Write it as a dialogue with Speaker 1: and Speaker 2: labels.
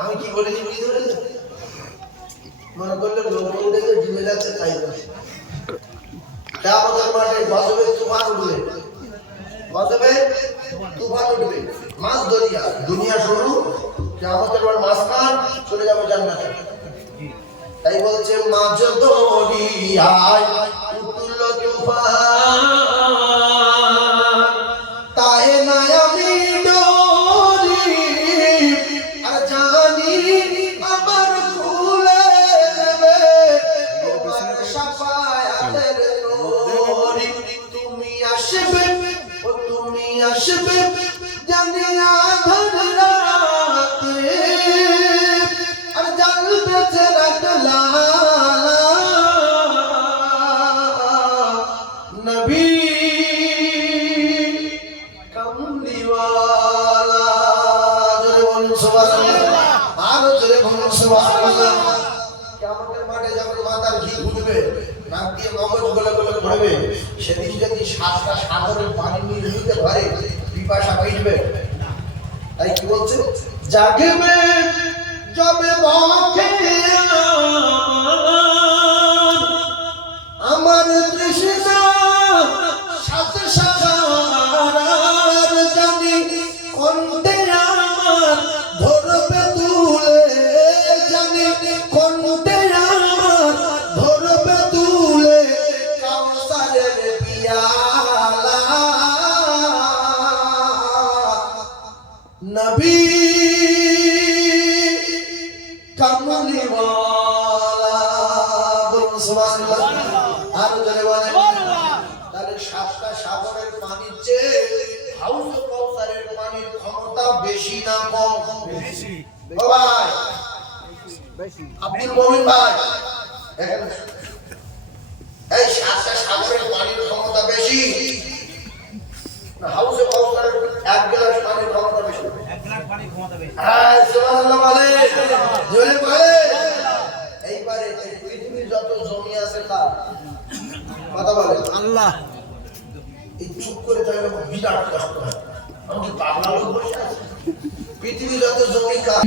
Speaker 1: আমি কি বলেছি বুঝতে পেরেছ? মনে করলে লোকজন দেখে যাচ্ছে তাই গজবে তুফান উঠবে। তুফান উঠবে। মাছ দরিয়া দুনিয়া শুরু। যে আমাদের মাঠ মাঝখান চলে যাবে জান্নাতে। তাই বলছে মাঝ দরিয়ায় আসবে জানি আধার রাতে। আর জ্বলবে চেরাগ লালা নবী কামলিওয়ালা। জোরে বলুন আরও জোরে বলুন, সুবহানাল্লাহ। কিয়ামতের মাঠে যখন মাথার ঘি ফুটবে নাক দিয়ে মগজ গলে গলে পড়বে সেদিন যদি সাতটা সাগরের পানি নিয়ে নিতে পারে পিপাসা মিটবে তাই কি বলছে জাগবে যবে বকে আমার তৃষ্ণা সাথে সাগার জানি কণ্ঠে আমার ধরবে তুলে। জানি কণ্ঠে আমার ধরবে তুলে কাউসারের পিয়ালা। নবী কামলিওয়ালা বলুন সুবহানাল্লাহ। আর জোরে বলেন। তাহলে সাতটা সাগরের পানির চেয়ে ক্ষমতা বেশি না কম?
Speaker 2: বেশি।
Speaker 1: ভাই। আব্দুল মমিন ভাই। এই সাতটা সাগরের পানির ক্ষমতা বেশি না হাউসে কাউসারের এক গ্লাস পানির ক্ষমতা বেশি
Speaker 2: এক গ্লাস পানি ঘুমাতে বেশি
Speaker 1: হ্যাঁ, সুবহানাল্লাহ বলে। জোরে বলে। এইবারে পৃথিবীর যত জমি আছে কার কথা বলে
Speaker 2: আল্লাহ
Speaker 1: এই চুপ করে বিরাট কষ্ট হয় আমি পাগলা লোক বসে আছি? পৃথিবীর যত জমি কার